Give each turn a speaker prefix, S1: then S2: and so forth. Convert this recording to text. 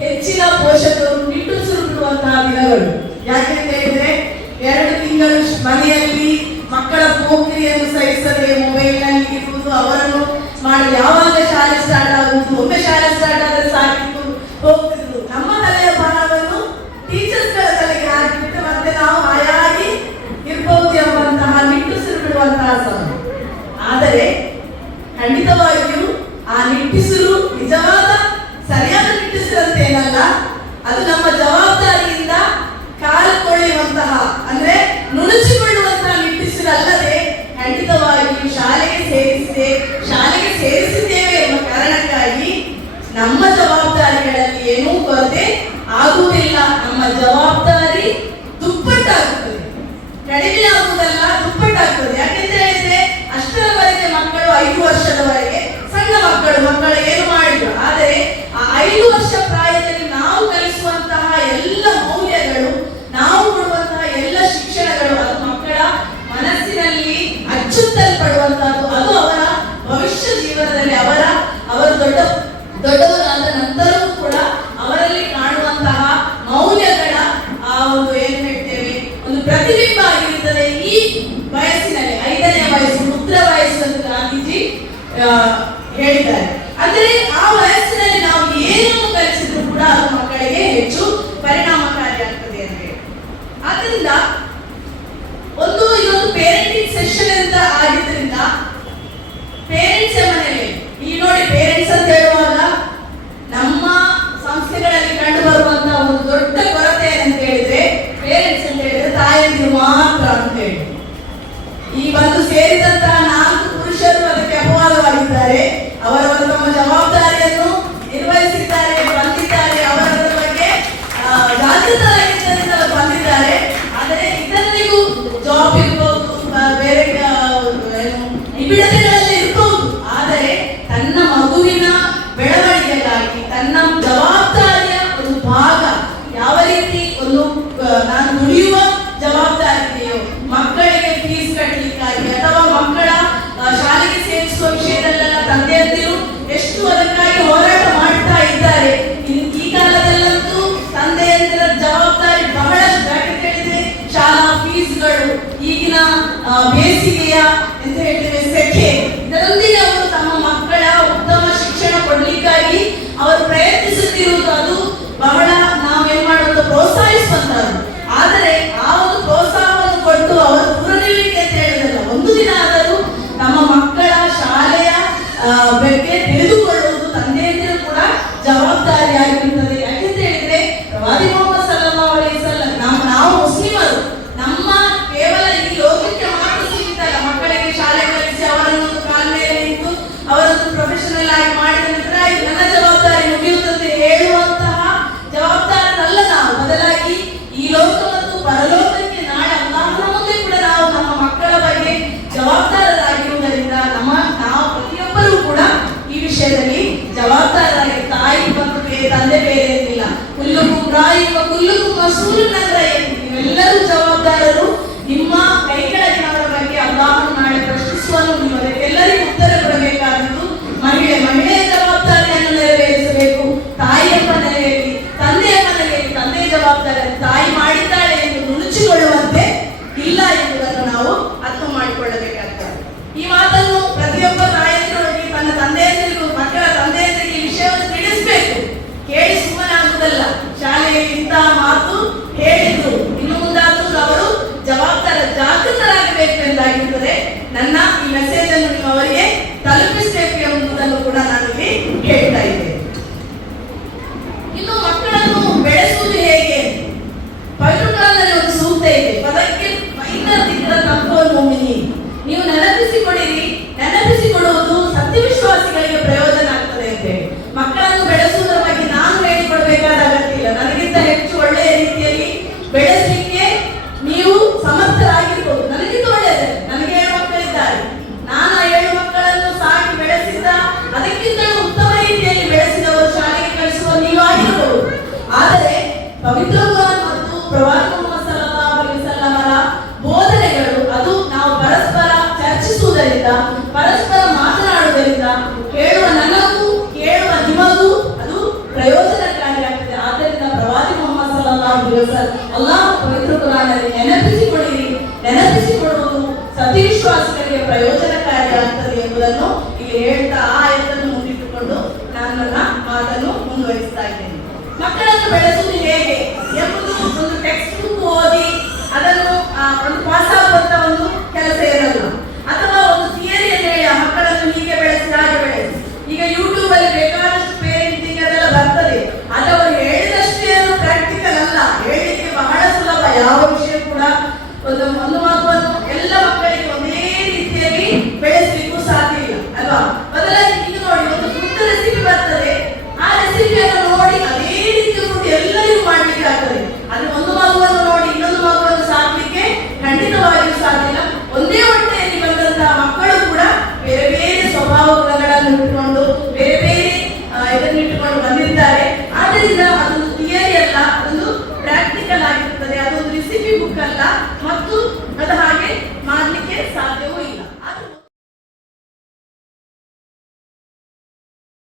S1: ಹೆಚ್ಚಿನ ಪೋಷಕರು ನಿಟ್ಟುಸಿರು ಬಿಡುವಂತಹ ದಿನಗಳು. ಯಾಕೆಂತ ಹೇಳಿದ್ರೆ, ಎರಡು ತಿಂಗಳು ಮನೆಯಲ್ಲಿ ಮಕ್ಕಳ ಪೋಖ್ರಿಯನ್ನು ಸಹಿಸದೆ ಮೊಬೈಲ್ನಲ್ಲಿ ಇರುವುದು ಅವರನ್ನು ಮಾಡಿ ಯಾವಾಗ ಅದು ನಮ್ಮ ಜವಾಬ್ದಾರಿಯಿಂದ ಕಾಲುಕೊಳ್ಳುವಂತಹ ಅಂದ್ರೆ ನುಣುಚಿಕೊಳ್ಳುವಂತಹ ನಿಟ್ಟಿಸಿರಲ್ಲದೆ ಖಂಡಿತವಾಗಿ ಶಾಲೆಗೆ ಸೇರಿಸಿದೆ, ಶಾಲೆಗೆ ಸೇರಿಸಿದ್ದೇವೆ ಎಂಬ ಕಾರಣಕ್ಕಾಗಿ ನಮ್ಮ ಜವಾಬ್ದಾರಿಗಳಲ್ಲಿ ಏನೂ ಕೊರತೆ ಆಗುವುದಿಲ್ಲ. ನಮ್ಮ ಜವಾಬ್ದಾರಿ ದುಪ್ಪಟ್ಟಾಗುತ್ತದೆ. ಕಡಿಮೆ ಆಗುವುದಲ್ಲ ದುಪ್ಪಟ್ಟಾಗ್ತದೆ. ಯಾಕೆಂದ್ರೆ ಹೇಳಿದ್ರೆ, ಅಷ್ಟರವರೆಗೆ ಮಕ್ಕಳು ಐದು ವರ್ಷದವರೆಗೆ ya. ಅವರವರು ತಮ್ಮ ಜವಾಬ್ದಾರಿಯನ್ನು ನಿರ್ವಹಿಸಿದ್ದಾರೆ, ಬಂದಿದ್ದಾರೆ. ಅವರವರ ಬಗ್ಗೆ ಜಾಗೃತರಾಗಿದ್ದರಿಂದ ಬಂದಿದ್ದಾರೆ. ಆದರೆ ಇತರರಿಗೂ ಜಾಬ್ ಇರ್ಬೋದು ಬೇರೆ ಏನು ನಿಬಿಡತೆ ಬೇರೆ ತಂದೆ ಬೇರೆ ಎಂದಿಲ್ಲ ಹುಲ್ಲು ಕುಂಬ್ರ ಇರುವ ಹುಲ್ಲು ಕುಂಬ ಸೂರ್ಯನಂದ್ರ ಎಲ್ಲರೂ ನಿವಾಸಿಗಳಿಗೆ ಪ್ರಯೋಜನ ಆಗ್ತದೆ ಅಂತ ಹೇಳಿ. ಮಕ್ಕಳನ್ನು ಬೆಳೆಸುವುದರ ಬಗ್ಗೆ ನಾನು ಹೇಳಿಕೊಡ್ಬೇಕಾದ ಅಗತ್ಯ ಇಲ್ಲ. ನನಗಿಂತ ಹೆಚ್ಚು ಒಳ್ಳೆಯ ರೀತಿಯಲ್ಲಿ ಬೆಳೆಸಲಿಕ್ಕೆ ನೀವು ಸಮರ್ಥರಾಗಿರ್ಬೋದು. ನನಗಿಂತ ಒಳ್ಳೆಯದೆ. ನನಗೆ ಏಳು ಮಕ್ಕಳಿದ್ದಾರೆ. ನಾನು ಆ ಏಳು ಮಕ್ಕಳನ್ನು ಸಾಕಿ ಬೆಳೆಸಿದ ಅದಕ್ಕಿಂತ ಉತ್ತಮ ರೀತಿಯಲ್ಲಿ ಬೆಳೆಸಿದವರು ಶಾಲೆಗೆ ಕಳಿಸುವ ನೀವು ಆಗಿರಬಹುದು ಆದರೆ ಪವಿತ್ರ ಮತ್ತು ಪ್ರವಾಸ ಬೋಧನೆಗಳು, ಅದು ನಾವು ಪರಸ್ಪರ ಚರ್ಚಿಸುವುದರಿಂದ ಅಲ್ಲ ಪವಿತ್ರ ಕುರಾನ ನೆನಪಿಸಿಕೊಳ್ಳಿರಿ. ನೆನಪಿಸಿಕೊಳ್ಳುವುದು ಸತಿವಿಶ್ವಾಸಿಗಳಿಗೆ ಪ್ರಯೋಜನಕಾರಿ ಆಗ್ತದೆ ಹೇಳ್ತಾ ಆ ಎತ್ತನ್ನು ಮುಂದಿಟ್ಟುಕೊಂಡು ನಾನು ಮಾತನ್ನು ಮುಂದುವರಿಸ್ತಾ ಇದ್ದೇನೆ. ಮಕ್ಕಳನ್ನು ಬೆಳೆಸುವುದು ಹೇಗೆ ಎಂಬುದು ಒಂದು ಟೆಕ್ಸ್ಟ್ ಬುಕ್ ಓದಿ ಅದನ್ನು ಒಂದು ಪಾಸಾಗುವಂತ